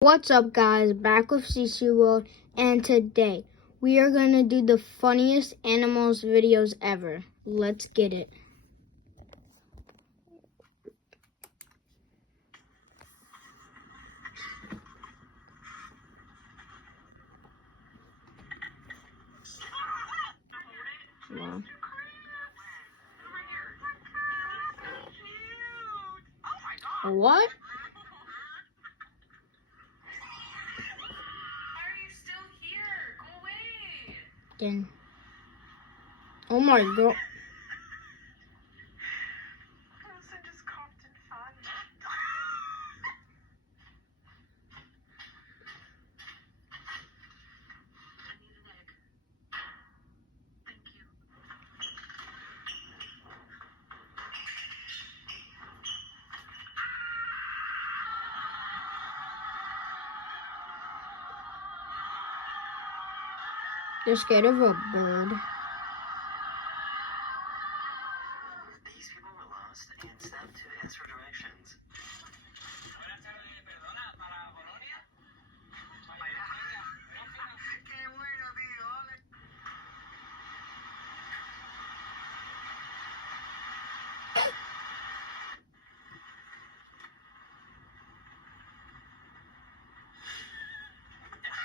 What's up, guys? Back with CC World, and today we are gonna do the funniest animals videos ever. Let's get it. Wow. What? Dang. Oh my god. They're scared of a bird. These people were lost and stopped to ask for directions.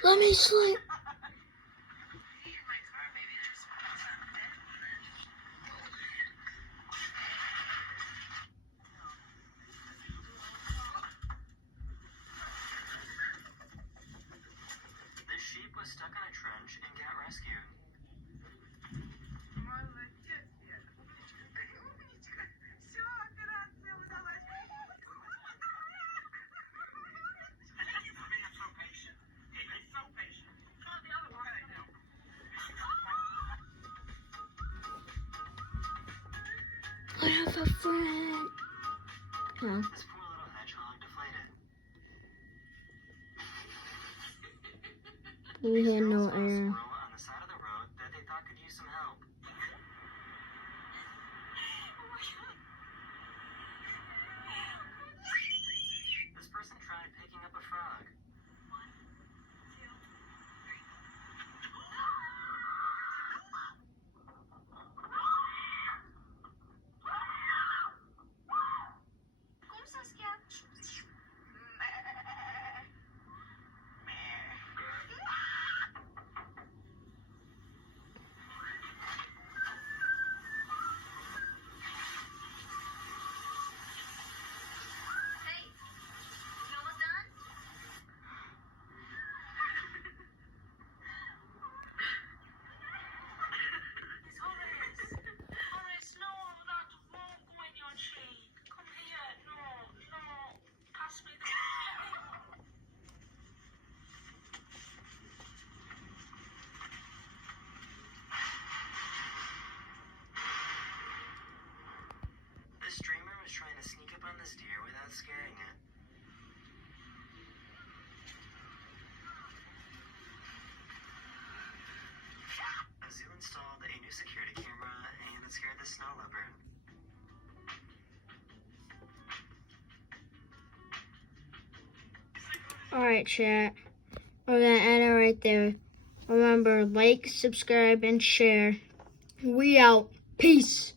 Let me sleep. This sheep was stuck in a trench and got rescued. I have a friend. Oh. This poor little hedgehog deflated. We had no Girls saw a air. squirrel on the side of the road that they thought could use some help. This person tried picking up a frog. This dreamer was trying to sneak up on this deer without scaring it. A zoo installed a new security camera and it scared the snow leopard. Alright, chat. We're gonna end it right there. Remember, like, subscribe, and share. We out. Peace.